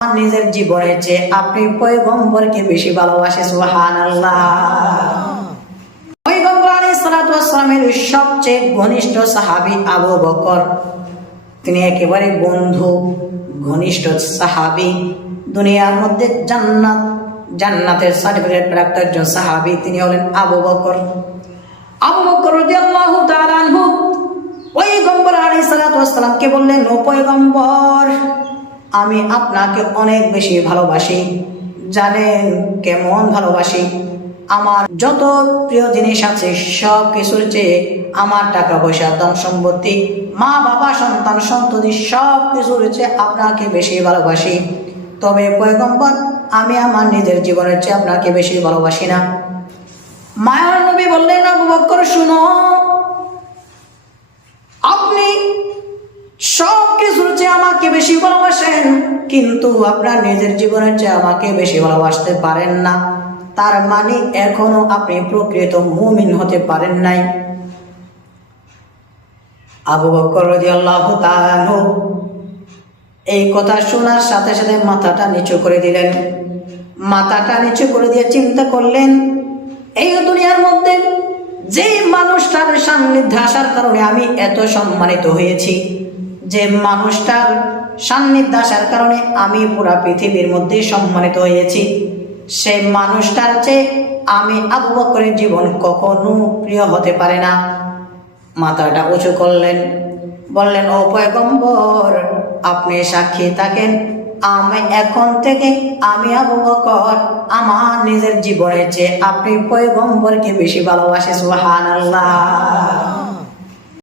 নিজের জীবনের চেয়ে আপনি পয়গম্বরকে বেশি ভালোবাসে সুহান আল্লাহ সবচেয়ে ঘনিষ্ঠ সাহাবী আবু বকর। তিনি একেবারে বন্ধু, ঘনিষ্ঠ সাহাবী। দুনিয়ার মধ্যে জান্নাত, জান্নাতের সার্টিফিকেট প্রাপ্ত একজন সাহাবী তিনি হলেন আবু বকর। আবু বকর রাদিয়াল্লাহু তাআলা আনহু পয়গম্বর আলাইহিস সালাতু ওয়াস বললেন, ও পয়গম্বর আমি আপনাকে অনেক বেশি ভালোবাসি জানেন কেমন ভালোবাসি। আমার যত প্রিয় জিনিস আছে সব কিছুর চেয়ে আমার টাকা পয়সা ধন সম্পত্তি মা, বাবা, সন্তান, সন্ততি সব কিছুর চেয়ে আপনাকে বেশি ভালোবাসি। তবে পয়গম্বর, আমি আমার নিজের জীবনের চেয়ে আপনাকে বেশি ভালোবাসি না। মায়ার নবী বললেন, আবু বকর শুনো আপনি সব কিছুর চেয়ে আমাকে বেশি ভালোবাসেন, কিন্তু আপনার নিজের জীবনের চেয়ে আমাকে বেশি ভালোবাসতে পারেন না। তার মানে এখনও আপনি প্রকৃত মুমিন হতে পারেন নাই। আবু বকর রাদিয়াল্লাহু এই কথা শোনার সাথে সাথে মাথাটা নিচু করে দিলেন। মাথাটা নিচু করে দিয়ে চিন্তা করলেন, এই দুনিয়ার মধ্যে যে মানুষটার সান্নিধ্যে আসার কারণে আমি এত সম্মানিত হয়েছি যে মানুষটার সান্নিধ্যে আসার কারণে আমি পুরা পৃথিবীর মধ্যে সম্মানিত হয়েছি। সে মানুষটার চেয়ে আমি আবু বকরের জীবন কখনো প্রিয় হতে পারে না। মাথাটা উঁচু করলেন, বললেন, ও পয়গম্বর, আপনি সাক্ষী থাকেন। আমি এখন থেকে আমি আবু বকর, আমার নিজের জীবনের চেয়ে আপনি পয়গম্বরকে বেশি ভালোবাসি সুহান আল্লাহ